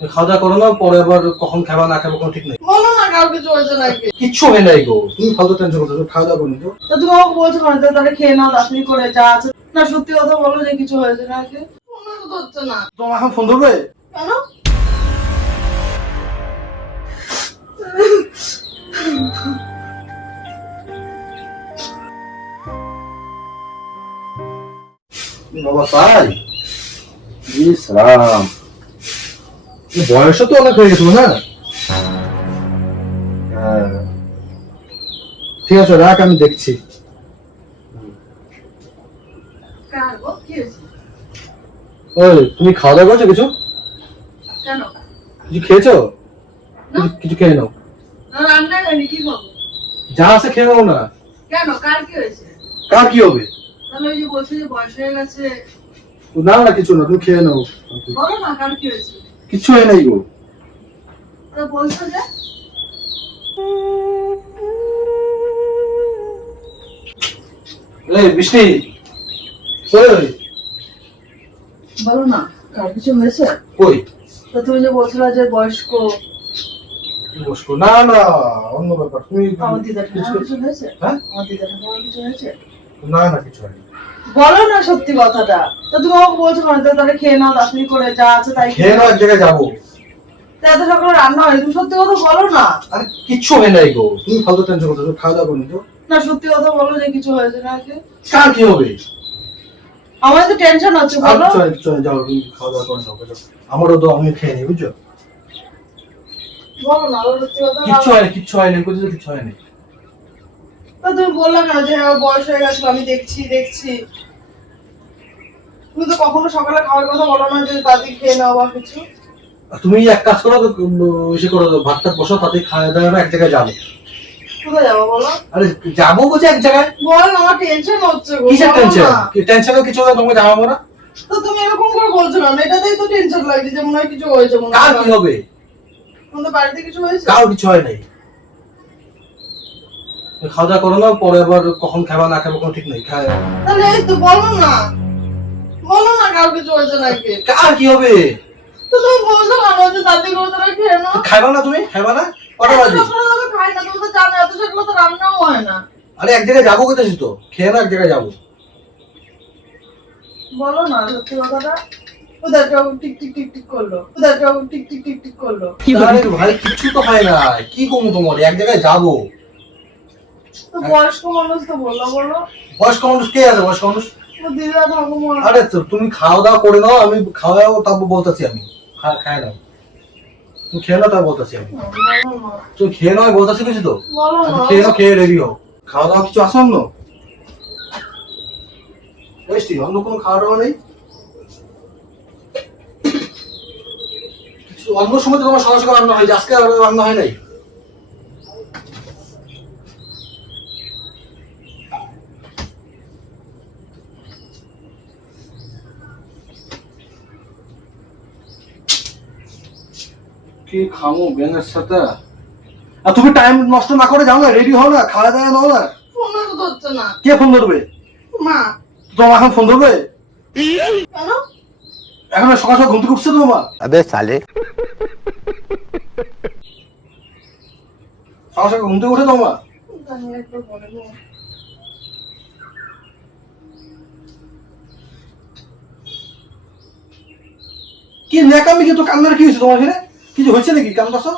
খাওয়া দাওয়া করো না, পরে আবার কখন খাবা না খাবো কোনো ঠিক নেই। বলো না কার কিছু হয়েছে নাকি? কিচ্ছু হয় নাই গো, তুমি ফালতু টেনশন করছো। খাওয়া দাওয়া করো তো। তা তুমি আমাকে বলছো না তাহলে খেয়ে নাও তাড়াতাড়ি করে যা আছে। না সত্যি কথা বলো যে কিছু হয়েছে নাকি? মনে তো হচ্ছে না। তোমার এখন ফোন ধরবে? কেন? বাবা তাই? ইস রাম, বয়সও তো অনেক হয়ে গেছিল না? হ্যাঁ, ঠিক আছে রাখ, আমি দেখছি। কার গো? কি হয়েছে? ওই তুমি খাওয়া দাওয়া করছো কিছু? কেন? কিছু খেয়েছো? না। কিছু খেয়ে নাও। না রান্না করিনি, কি খাবো? যা আছে খেয়ে নাও না। কেন? কার কি হয়েছে? কার কি হবে? তাহলে ওই যে বলছো যে বয়স হয়ে গেছে। না না কিছু না, তুমি খেয়ে নাও। বলো না কার কি হয়েছে? কিচ্ছু হয় নাই গো। তো বলছো যে এই বৃষ্টি, ওই বলো না কার কিছু হয়েছে? কই তো তুমি যে বলছিলে যে বয়স্ক বসবো? না না, অন্য ব্যাপার। তুমি আমার দিদা ঠাকুমার কিছু হয়েছে? হ্যাঁ? আমার দিদা ঠাকুমার কিছু হয়েছে? না না কিছু হয়নি। বলো না সত্যি কথাটা। তো তুমি আমাকে বলছো না তাহলে খেয়ে নাও তাড়াতাড়ি করে যা আছে তাই খেয়ে নাও, এক জায়গায় যাবো। এত সকালে রান্না হয়, তুমি সত্যি কথা বলো না। আরে কিচ্ছু হয় নাই গো, তুমি ফালতু টেনশন করছো। খাওয়া দাওয়া করো তো। না সত্যি কথা বলো যে কিছু হয়েছে নাকি? কার কি হবে? আমার তো টেনশন হচ্ছে, বলো। চলে চলে যাও, তুমি খাওয়া দাওয়া করে নাও। আমারও তো আমি খেয়ে নিই, বুঝছো? বলো না সত্যি কথা। কিচ্ছু হয়নি, কিচ্ছু হয়নি, কিছু কিছু হয়নি। তো তুমি বললে কেন যে আমার বয়স হয়ে গেছিল, আমি দেখছি দেখছি। তুমি তো কখনো সকালে খাওয়ার কথা বলো না যে তাড়াতাড়ি খেয়ে নাও বা কিছু। তুমি এক কাজ করো, ইসে করো, ভাতটা বসো, তাতে খাওয়া দাওয়া এক জায়গায় যাবো। কোথায় যাবো বলো? আরে যাবো বলছি এক জায়গায়। বল, আমার টেনশন হচ্ছে গো। কিসের বলো টেনশন? না। টেনশনের কিছু না, তোমাকে যাবো না। তো তুমি এরকম করে বলছো না, এটাতেই তো টেনশন লাগছে যে মনে হয় কিছু হয়েছে। মনে কার হয় কি হবে? আমাদের বাড়িতে কিছু হয়েছে? কারো কিছু হয় নাই। খাওয়া দাওয়া করো না, পরে আবার কখন খাবা না খাবো কোনো ঠিক নেই। তাহলে এই তো বলো না, বলো না কার কিছু হয়েছে নাকি? কার কি হবে? তো তুমি বলছো না যে দাদি করে তারা খেয়ে নাও। খাইবা না? তুমি খাইবা না? কটা বাজে? আমি খাই না, তুমি তো জানো এত সকালে তো রান্নাও হয় না। আরে এক জায়গায় যাবো কোথায় তো, খেয়ে না এক জায়গায় যাবো। বলো না সত্যি কথাটা। ওদের কেউ টিক টিক টিক টিক করলো, ওদের কেউ টিক টিক টিক টিক করলো। আরে ভাই কিচ্ছু তো হয় না, কি করবো তোমার, এক জায়গায় যাবো। তো বয়স্ক মানুষ তো বললো, বলো। বয়স্ক মানুষ কে আছে? বয়স্ক মানুষ ও দিদা ঠাকুমা। আরে তুমি খাওয়া দাওয়া করে নাও, আমি খাওয়া দাওয়া তারপর বলতেছি। আমি খায় নাও, তুমি খেয়ে নাও তারপর বলতেছি। আমি বলো না, তুমি খেয়ে নাও, বলতেছি কিছু তো। বলো না। খেয়ে নাও, খেয়ে রেডি হও। খাওয়া দাওয়া কিছু আছে অন্য? অন্য কোনো খাওয়া দাওয়া নেই? কিছু অন্য সময় তো তোমার সকাল সকাল রান্না হয়, আজকে আর রান্না হয় নাই? কি খামো বেনের সাথে? আর তুমি টাইম নষ্ট না করে যাও না, রেডি হও না, খাওয়া দাওয়া নাও না। ফোনে তো ধরছে না। কে ফোন ধরবে? মা। তোমার এখন ফোন ধরবে? কেন? এখন সকাল সকাল ঘুম থেকে উঠছে তোমার? अबे साले সকাল সকাল ঘুম থেকে উঠে তোমার? আমি একবার বলে দেবো। কি ন্যাকামি, কি তো কান্নার কি হয়েছে তোমার? এখানে কিছু হয়েছে নাকি? কান্দাছো?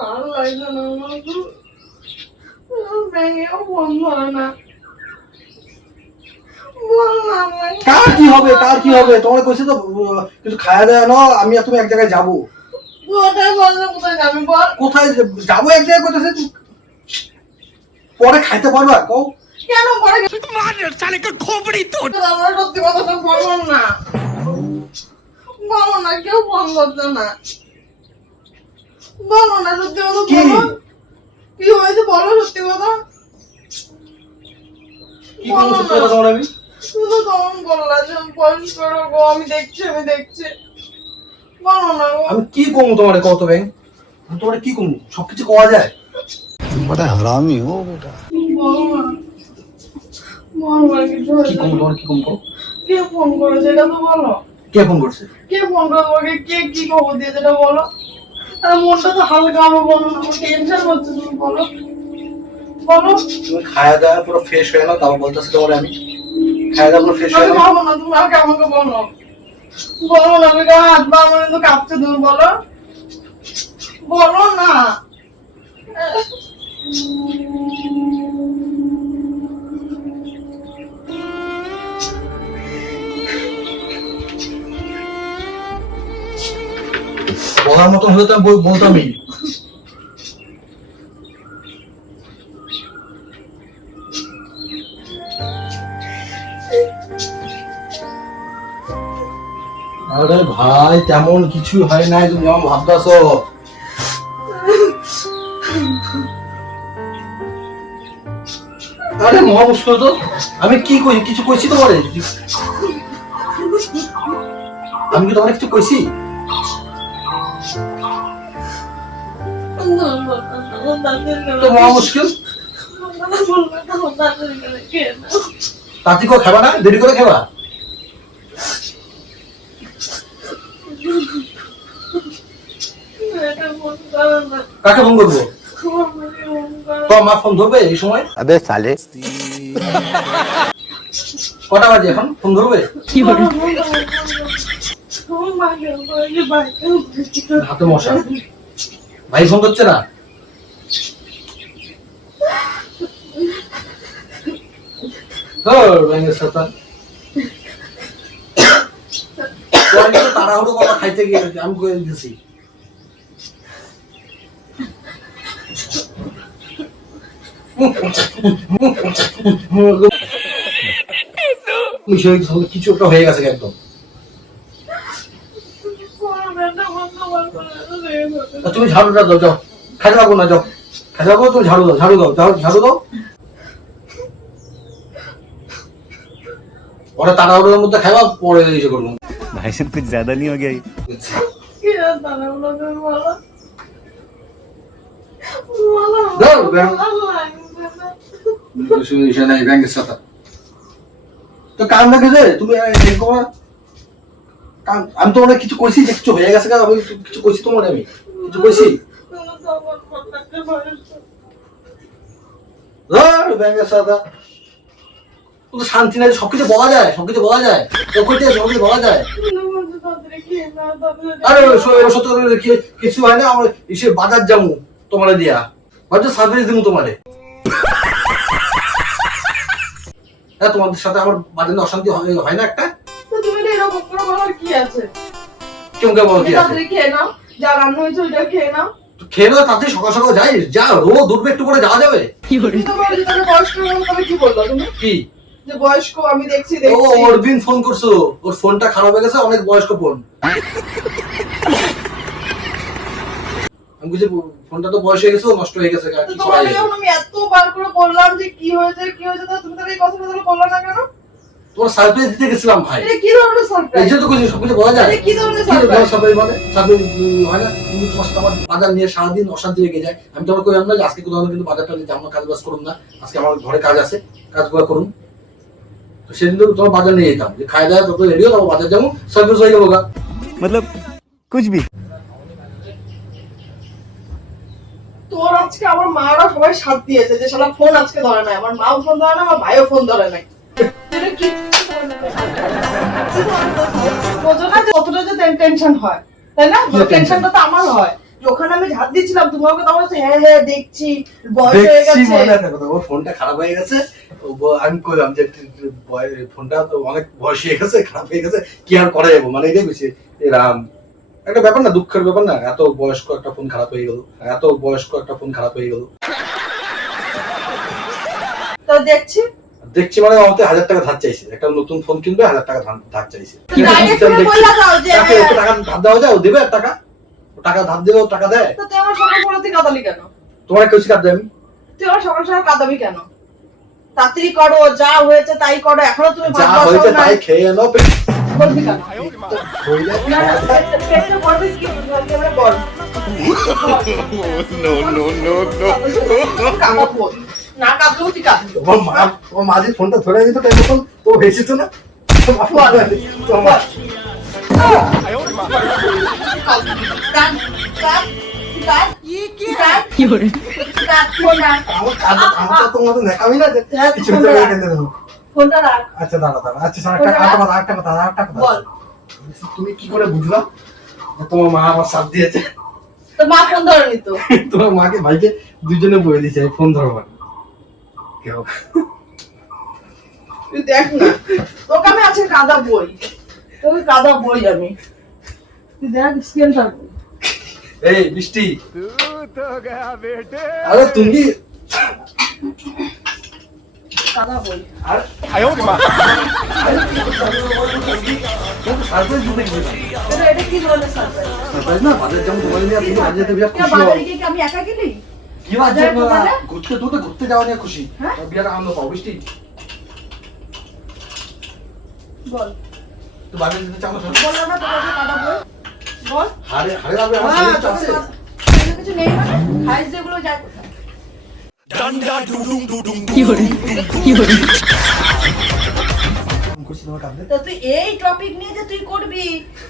ভালো লাগছে না আমার তো। ব্যাঙেও ফোন ধরে না। বল না আমায়। কার কি হবে? কার কি হবে? তোমার কইছে তো কিছু খাওয়া দাওয়া নাও, আমি আর তুমি এক জায়গায় যাবো। কোথায় বললে কোথায় যাবি বল? কোথায় যাবো? এক জায়গায় কইতেছে, পরে খাইতে পারবা কও? কেন পরে আমরা সত্যি কথাটা বলো না। বলো না, কেউ ফোন করছে না। বলো না সত্যি কথা কি? বলো। কি হয়েছে বলো সত্যি কথা। কি করবো সত্যি কথা তোমার আমি? শুধু তখন বললা যে বয়স করো গো, আমি দেখছি আমি দেখছি। বলো না গো। আমি কি করবো তোমার কত ব্যাংক? আমি তোমার কি করবো? সবকিছু করা যায়? बड़ा हरामी हो बेटा। বলো না। বলো না কিছু কি হয়েছে। করবো তোমার? কি করবো? কে ফোন করেছে এটা তো বলো। কে ফোন করছে? কে ফোন করে তোমাকে, কে কি খবর দিয়েছে এটা বলো। আর মনটা তো হালকা হবে, বলো না, আমার টেনশন হচ্ছে, তুমি বলো বলো। তুমি খাওয়া দাওয়া পুরো ফ্রেশ হয়ে নাও, তাও বলতেছি তোমার আমি খাওয়া দাওয়া পুরো ফ্রেশ হয়ে আমি নাও। ভাবো না, তুমি আগে আমাকে বলো বলো না, আমি হাত পা আমার কিন্তু কাঁপছে, তুমি বলো বলো না। বলার মতন হলে তো আমি বলতামই। আরে ভাই তেমন কিছু হয় নাই, তুমি যেমন ভাবতেছো। আরে মহা মুশকিল তো। আমি কি কই, কিছু কইছি তোমারে? আমি কি তোমার কিছু কইছি? তো মহা মুশকিল। তাঁতি করে খাবা না? দেরি করে খাবা? কাকে ফোন করবো? তো মা ফোন ধরবে এই সময়? अबे साले কটা বাজে এখন? ফোন ধরবে? হাতে মশা। ভাই ফোন করছে না? তাড়াহুড়ো কথা খাইতে গিয়ে আমি করে দিতেছি। কিছু একটা হয়ে গেছে একদম। তুমি ঝাড়ুটা দাও, যাও খাজা যাবো না, যাও খাজা যাবো, তুমি ঝাড়ু দাও, ঝাড়ু দাও, যাও ঝাড়ু দাও। ওরা তাড়াহুড়োর মধ্যে খাইবা, পরে এসে করবো। भाई साहब कुछ ज्यादा नहीं हो गया ये? তো কাম লাগে যে তুমি আমি তো অনেক কিছু কইছি যে কিছু হয়ে গেছে, আমি কিছু কইছি তোমার, আমি কিছু কইছি। শান্তি নাই, সবকিছু বলা যায়, সবকিছু বলা যায়, সবকিছু বলা যায়। আরে সত্য কিছু হয় না, আমার এসে বাজার যাবো তোমারে দিয়া, হয়তো সার্ভিস দিব তোমারে। হ্যাঁ, তোমাদের সাথে আমার বাজারে অশান্তি হয় না একটা? তুমি এরকম করে বলার কি আছে? কেমন কে বলো কি আছে? খেয়ে নাও, যা রান্না হয়েছে ওইটা খেয়ে নাও। খেয়ে নাও, তাতে সকাল সকাল যাই, যা রোদ উঠবে একটু করে যাওয়া যাবে। বয়স্ক কি বললো তুমি? কি যে বয়স্ক আমি দেখছি ও অরবিন ফোন করছো, ওর ফোনটা খারাপ হয়ে গেছে, অনেক বয়স্ক ফোন। আমি বুঝি ফোনটা তো বয়স হয়ে গেছে, নষ্ট হয়ে গেছে। তোমাকে যখন আমি এতবার করে বললাম যে কি হয়েছে কি হয়েছে, তুমি তাহলে এই কথাটা বললা না কেন? তোমার সারপ্রাইজ দিতে গেছিলাম ভাই। এটা কি ধরনের সারপ্রাইজ? এই যে তো কিছু সবকিছু বলা যায়। এটা কি ধরনের সারপ্রাইজ? সারপ্রাইজ মানে সারপ্রাইজ হয় না? তুমি তোমার সাথে আমার বাজার নিয়ে সারাদিন অশান্তি লেগে যায়। আমি তোমার কইলাম না যে আজকে কোথাও কিন্তু বাজারটা নিতে আমার কাজ বাজ করুন না, আজকে আমার ঘরে কাজ আছে, কাজগুলো করুন। তো সেদিন তো তোমার বাজার নিয়ে যেতাম, যে খাই দাওয়া তত রেডিও, তারপর বাজার যাবো, সার্ভিস হয়ে যাবো। मतलब कुछ भी। তোর আজকে আমার মারা সবাই সাথ দিয়েছে যে শালা ফোন আজকে ধরে নাই, আমার মাও ফোন ধরে না, আমার ভাইও ফোন ধরে নাই। এটা কি বোঝো না যে কতটা যে টেনশন হয়, তাই না? টেনশনটা তো আমার হয়। ওখানে আমি ঝাড় দিচ্ছিলাম, তুমি আমাকে তখন বলছো হ্যাঁ হ্যাঁ দেখছি, বয়স হয়ে গেছে, ওর ফোনটা খারাপ হয়ে গেছে। আমি কইলাম যে ফোনটা তো অনেক বয়স হয়ে গেছে, খারাপ হয়ে গেছে, কি আর করা যাবো, মানে এটাই বেশি এরাম একটা ব্যাপার না, দুঃখের ব্যাপার না? এত বয়স্ক একটা ফোন খারাপ হয়ে গেল, এত বয়স্ক একটা ফোন খারাপ হয়ে গেল। তো দেখছি মানে আমাকে 1000 টাকা ধার চাইছে, একটা নতুন ফোন কিনবে, 1000 টাকা ধার চাইছে। টাকা ধার দেওয়া যায়, ও দেবে টাকা, টাকা ধার দেবে, ও টাকা দেয়। তো তুই আমার সকাল সকাল কাঁদালি কেন? তোমার কেউ শিকার দেয়? তুই আমার সকাল সকাল কাঁদাবি কেন? তাড়াতাড়ি করো, যা হয়েছে তাই করো, এখনো তুমি যা হয়েছে তাই খেয়ে নাও। বলবি কেন? না না, পেটটা ভরবে কি? বল। No no no no। কাঁদাবো না, কাঁদলেও তুই কাঁদবি। তোমার মা যে ফোনটা ধরে দিত, তাই তখন তো হয়েছে তো না। তোমার কাট কাট কাট কি কাট কি করে কাট ফোনটা আমার কাজ আমার তো তোমার মতো দেখাবি না যে কিছু তো রেখে দেবো। ফোনটা রাখ আচ্ছা দাঁড়া দাঁড়া আচ্ছা আরেকটা কথা বল তুমি কি করে বুঝলা যে তোমার মা আমার সাথ দিয়েছে? তো মা ফোন ধরেনি তো তোমার মাকে ভাইকে দুজনে বলে দিয়েছে আমি ফোন ধরবো না। কেউ তুই দেখ না তোকে আমি আছে কাদা বই তোকে কাদা বই আমি তুই দেখ স্ক্রিনটা এই বৃষ্টি আরে তুমি কাদা বই আর সারপ্রাইজ দিতে গেছিলাম। এটা কি ধরনের সারপ্রাইজ সারপ্রাইজ না বাজার যেমন তোমার নিয়ে তুমি বাজারে বিরাট খুশি হও। বাজারে গিয়ে কি আমি একা গেলি কি বাজার বাজারে তো গেলে? ঘুরতে তুই তো ঘুরতে যাওয়া নিয়ে খুশি হ্যাঁ? বিরাট আনন্দ পাও বৃষ্টি বল তুই বাজারে যেতে চাও না? বল না তোর কাছে কাদা বই বল হারে হারে যাবে আমার হ্যাঁ, শরীর তো আছে। তোর কিছু নেই মানে খাইস যেগুলো যায় কোথায়? খুশি তোমার কাঁদতে তো তুই এই টপিক নিয়ে যে তুই করবি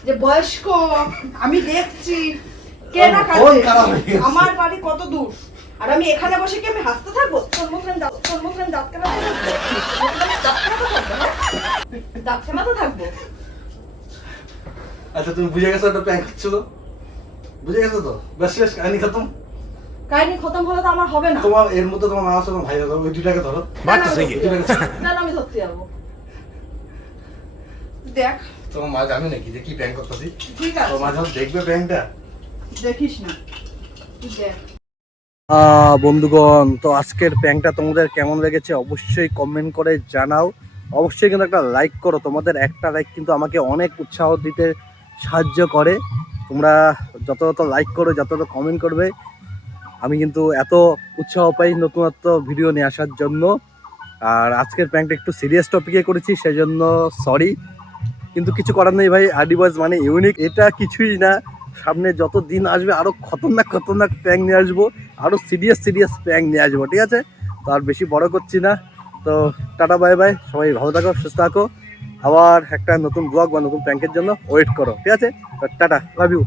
যে বয়স্ক আমি দেখছি কে না আমার মন খারাপ কাঁদে হয়ে গেছে। আমার বাড়ি কত দূর আর আমি এখানে বসে কি আমি হাসতে থাকবো তোর মুখে দাঁত কেন দাঁত কেন তো থাকবো আচ্ছা তুমি বুঝে গেছো এটা প্র্যাঙ্ক ছিল বুঝে গেছো তো বেশ বেশ কাহিনী খতম কাহিনী খতম হলে তো আমার হবে না তোমার এর মধ্যে তোমার মা আছে তোমার ভাই আছে ওই দুটাকে ধরো बात तो सही है ওই দুটাকে ছেড়ে দাও। কেন আমি ধরতে যাবো দেখ তোমার মা জানে নাকি যে কি প্র্যাঙ্ক করতেছি ঠিক তোমার মা আছে যখন দেখবে প্র্যাঙ্কটা দেখিস না তুই দেখ বন্ধুগণ তো আজকের প্র্যাঙ্কটা তোমাদের কেমন লেগেছে অবশ্যই কমেন্ট করে জানাও অবশ্যই কিন্তু একটা লাইক করো তোমাদের একটা লাইক কিন্তু আমাকে অনেক উৎসাহ দিতে সাহায্য করে তোমরা যত লাইক করো যত কমেন্ট করবে আমি কিন্তু এত উৎসাহ পাই নতুনত্ব ভিডিও নিয়ে আসার জন্য আর আজকের প্র্যাঙ্কটা একটু সিরিয়াস টপিকে করেছি সেই জন্য সরি কিন্তু কিছু করার নেই ভাই আরডি বয়েজ মানে ইউনিক এটা কিছুই না সামনে যত দিন আসবে আরো খতরনাক প্র্যাঙ্ক নিয়ে আসবো আরো সিরিয়াস প্র্যাঙ্ক নিয়ে আসবো ঠিক আছে তো আর বেশি বড় করছি না তো টাটা বাই বাই সবাই ভালো থাকো সুস্থ থাকো আবার একটা নতুন ব্লগ বা নতুন প্র্যাঙ্কের জন্য ওয়েট করো ঠিক আছে তো টাটা লাভ ইউ